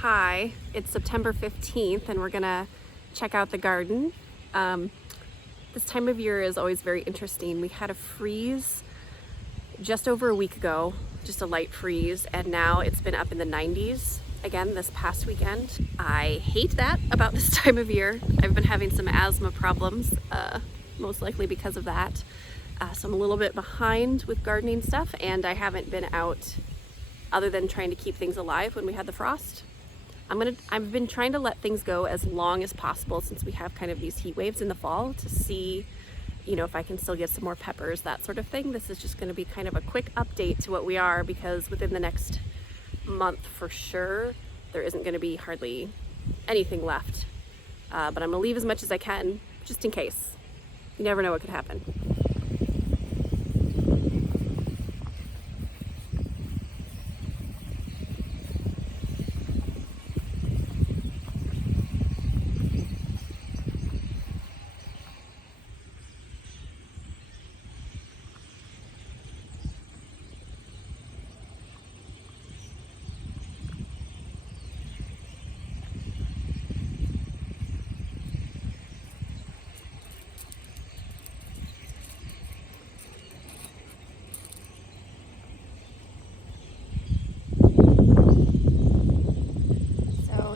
Hi, it's September 15th and we're gonna check out the garden. This time of year is always very interesting. We had a freeze just over a week ago, just a light freeze, and now it's been up in the 90s again this past weekend. I hate that about this time of year. I've been having some asthma problems, most likely because of that. So I'm a little bit behind with gardening stuff, and I haven't been out other than trying to keep things alive when we had the frost. I've been trying to let things go as long as possible since we have kind of these heat waves in the fall to see, if I can still get some more peppers, that sort of thing. This is just going to be kind of a quick update to what we are, because within the next month for sure, there isn't going to be hardly anything left. But I'm going to leave as much as I can, just in case. You never know what could happen.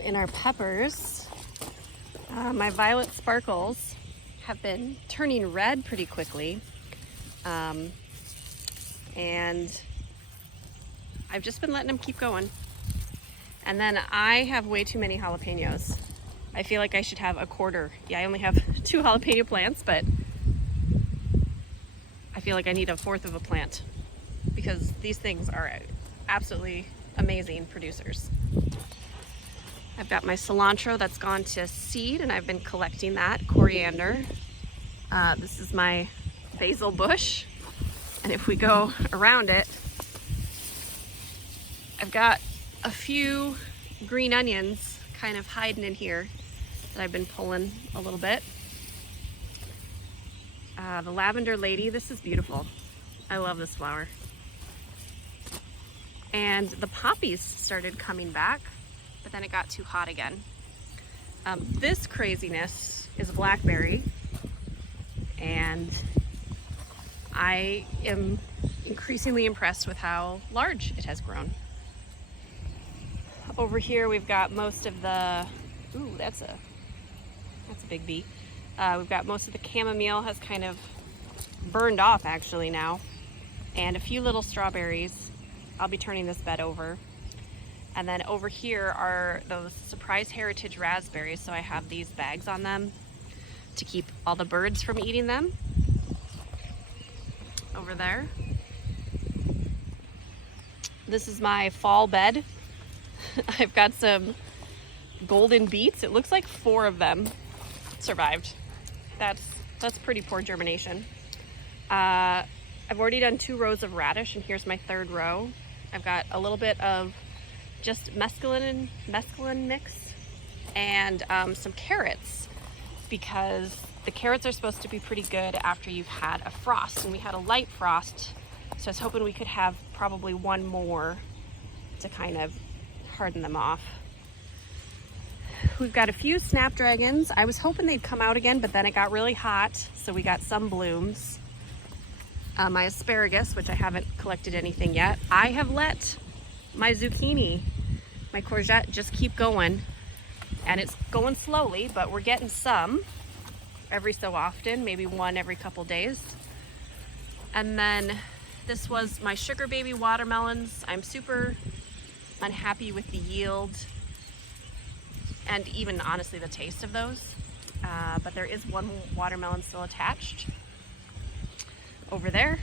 In our peppers, my violet sparkles have been turning red pretty quickly, and I've just been letting them keep going. And then I have way too many jalapenos. I feel like I should have a quarter. Yeah, I only have 2 jalapeno plants, but I feel like I need a fourth of a plant because these things are absolutely amazing producers. I've got my cilantro that's gone to seed, and I've been collecting that. Coriander. This is my basil bush, and if we go around it, I've got a few green onions kind of hiding in here that I've been pulling a little bit. The lavender lady, this is beautiful. I love this flower. And the poppies started coming back, but then it got too hot again. This craziness is a blackberry, and I am increasingly impressed with how large it has grown. Over here we've got most of the, ooh, that's a big bee. We've got most of the chamomile has kind of burned off actually now, and a few little strawberries. I'll be turning this bed over. And then over here are those surprise heritage raspberries. So I have these bags on them to keep all the birds from eating them. Over there. This is my fall bed. I've got some golden beets. It looks like 4 of them survived. That's pretty poor germination. I've already done 2 rows of radish, and here's my 3rd row. I've got a little bit of just mesclun mix and some carrots, because the carrots are supposed to be pretty good after you've had a frost, and we had a light frost, so I was hoping we could have probably 1 more to kind of harden them off. We've got a few snapdragons. I was hoping they'd come out again, but then it got really hot, so we got some blooms. My asparagus, which I haven't collected anything yet. I have let my zucchini, my courgette, just keep going, and it's going slowly, but we're getting some every so often, maybe 1 every couple days. And then this was my sugar baby watermelons. I'm super unhappy with the yield and even honestly the taste of those, but there is 1 watermelon still attached. Over there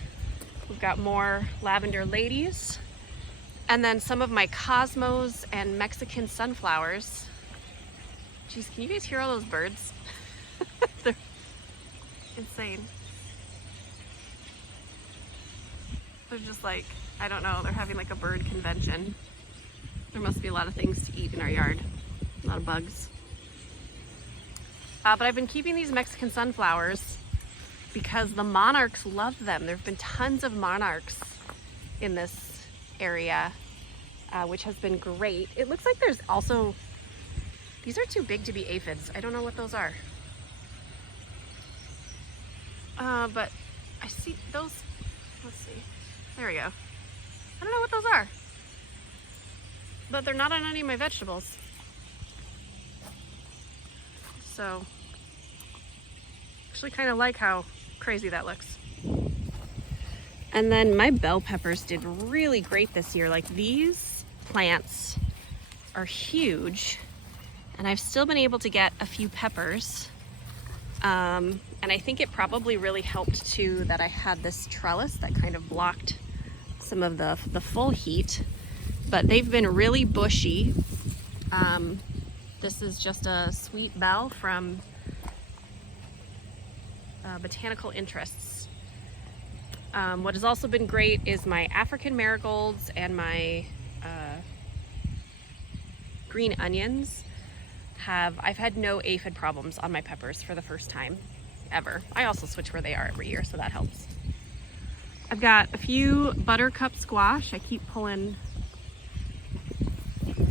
we've got more lavender ladies, and then some of my cosmos and Mexican sunflowers. Geez, can you guys hear all those birds? They're insane. They're just like, I don't know, they're having like a bird convention. There must be a lot of things to eat in our yard, a lot of bugs. But I've been keeping these Mexican sunflowers because the monarchs love them. There have been tons of monarchs in this area. which has been great. It looks like there's also, these are too big to be aphids. I don't know what those are. But I see those, let's see, there we go. I don't know what those are, but they're not on any of my vegetables. So, actually kind of like how crazy that looks. And then my bell peppers did really great this year. Like, these plants are huge, and I've still been able to get a few peppers. And I think it probably really helped too that I had this trellis that kind of blocked some of the full heat, but they've been really bushy. This is just a sweet bell from Botanical Interests. What has also been great is my African marigolds and my green onions. I've had no aphid problems on my peppers for the first time ever. I also switch where they are every year, so that helps. I've got a few buttercup squash. I keep pulling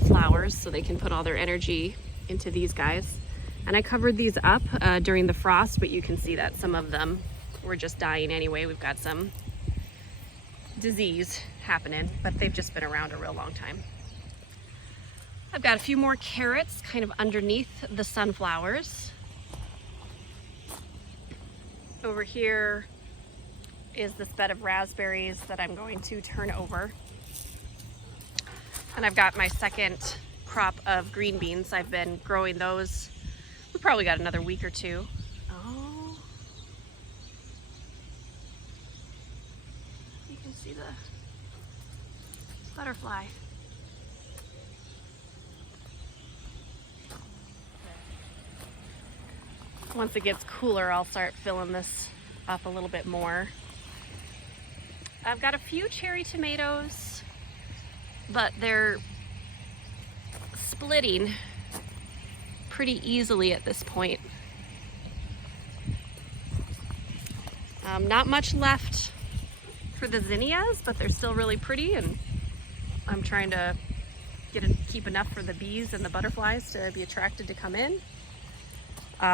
flowers so they can put all their energy into these guys. And I covered these up during the frost, but you can see that some of them were just dying anyway. We've got some disease happening, but they've just been around a real long time. I've got a few more carrots kind of underneath the sunflowers. Over here is this bed of raspberries that I'm going to turn over. And I've got my second crop of green beans. I've been growing those. We probably got another week or two. Oh, you can see the butterfly. Once it gets cooler, I'll start filling this up a little bit more. I've got a few cherry tomatoes, but they're splitting pretty easily at this point. Not much left for the zinnias, but they're still really pretty, and I'm trying to keep enough for the bees and the butterflies to be attracted to come in.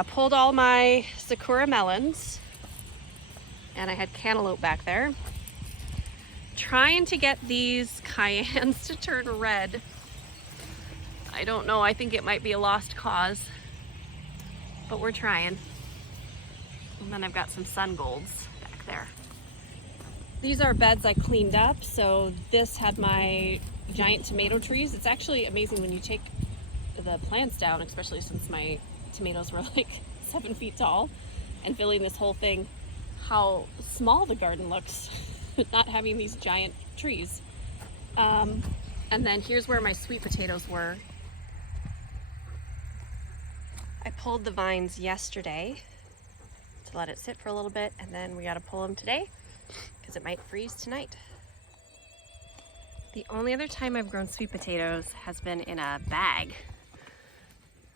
Pulled all my sakura melons, and I had cantaloupe back there. Trying to get these cayennes to turn red. I don't know, I think it might be a lost cause, but we're trying. And then I've got some sun golds back there. These are beds I cleaned up. So this had my giant tomato trees. It's actually amazing when you take the plants down, especially since my tomatoes were like 7 feet tall, and filling this whole thing, how small the garden looks not having these giant trees. And then here's where my sweet potatoes were. I pulled the vines yesterday to let it sit for a little bit, and then we got to pull them today because it might freeze tonight. The only other time I've grown sweet potatoes has been in a bag.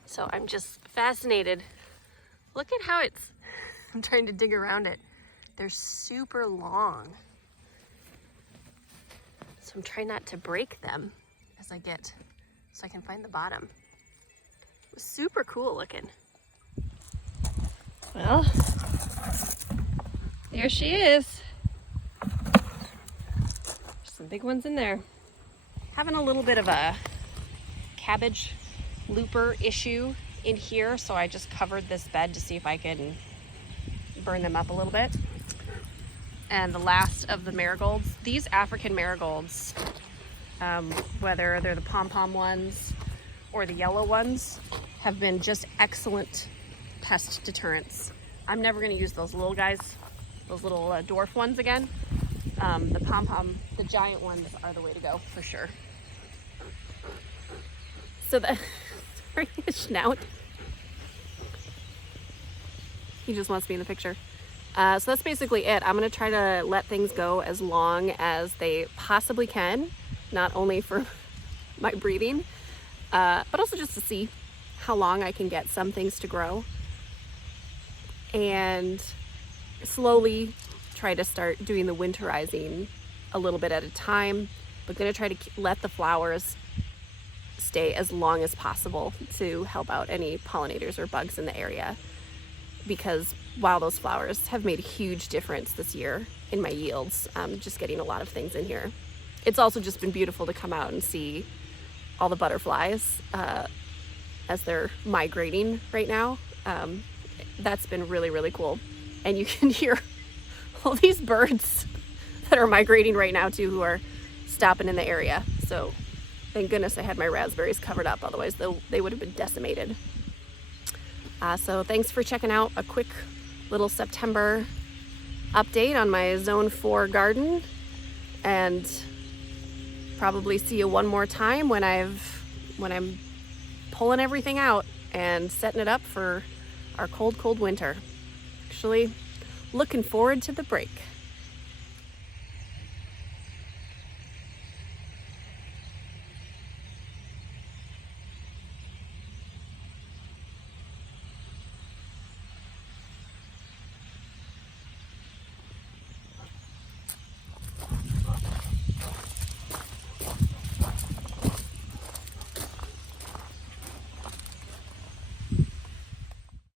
So I'm just fascinated. Look at how I'm trying to dig around it. They're super long. So I'm trying not to break them as so I can find the bottom. It was super cool looking. Well, there she is. There's some big ones in there. Having a little bit of a cabbage looper issue in here, so I just covered this bed to see if I can burn them up a little bit. And the last of the marigolds, these African marigolds, whether they're the pom-pom ones or the yellow ones, have been just excellent pest deterrents. I'm never going to use those little guys, those little dwarf ones again. The pom-pom, the giant ones are the way to go for sure. So sorry, his snout. He just wants to be in the picture. So that's basically it. I'm going to try to let things go as long as they possibly can, not only for my breeding, but also just to see how long I can get some things to grow, and slowly try to start doing the winterizing a little bit at a time. but gonna try to let the flowers stay as long as possible to help out any pollinators or bugs in the area, because wow, those flowers have made a huge difference this year in my yields. Just getting a lot of things in here. It's also just been beautiful to come out and see all the butterflies as they're migrating right now. That's been really, really cool. And you can hear all these birds that are migrating right now too, who are stopping in the area. So thank goodness I had my raspberries covered up, otherwise they would have been decimated. So thanks for checking out a quick little September update on my Zone 4 garden, and probably see you one more time when I'm pulling everything out and setting it up for our cold winter. Actually, looking forward to the break.